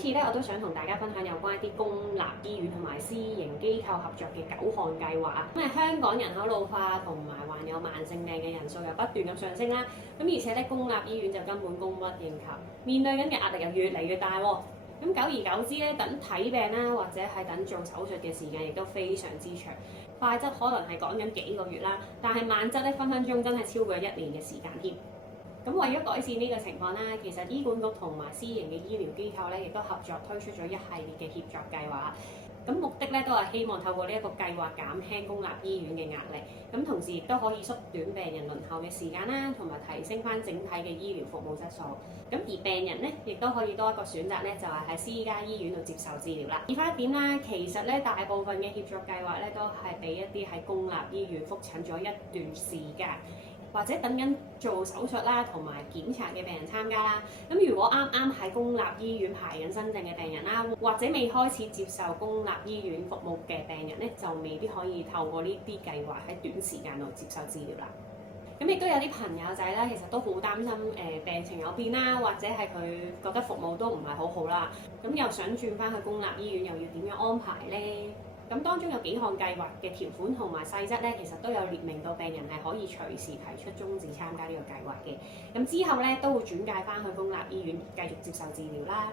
次咧，我都想同大家分享有關一啲公立醫院同埋私營機構合作嘅9項計劃啊。因為香港人口老化同埋患有慢性病嘅人數又不斷咁上升啦，咁而且咧公立醫院就根本供不應求，面對緊嘅壓力又越嚟越大喎。咁久而久之咧，等睇病啦，或者係等做手術嘅時間亦都非常之長，快則可能係講緊幾個月啦，但係慢則咧分分鐘真係超過1年嘅時間添。咁為咗改善呢個情況啦，其實醫管局同埋私營嘅醫療機構咧，亦都合作推出咗一系列嘅協作計劃。咁目的咧都係希望透過呢一個計劃減輕公立醫院嘅壓力，咁同時亦都可以縮短病人輪候嘅時間啦，同埋提升翻整體嘅醫療服務質素。咁而病人咧亦都可以多一個選擇咧，就係喺私家醫院度接受治療啦。而翻一點啦，其實咧大部分嘅協作計劃咧都係俾一啲喺公立醫院覆診咗一段時間，或者等緊做手術啦，同埋檢查嘅病人參加啦。咁如果啱啱喺公立醫院排緊新症嘅病人啦，或者未開始接受公立醫院服務嘅病人咧，就未必可以透過呢啲計劃喺短時間內接受治療啦。咁亦都有啲朋友仔啦，其實都好擔心病情有變啦，或者係佢覺得服務都唔係好好啦，咁又想轉翻去公立醫院，又要點樣安排呢？咁當中有幾項計劃嘅條款同埋細則咧，其實都有列明到病人係可以隨時提出終止參加呢個計劃嘅。咁之後咧都會轉介翻去公立醫院繼續接受治療啦。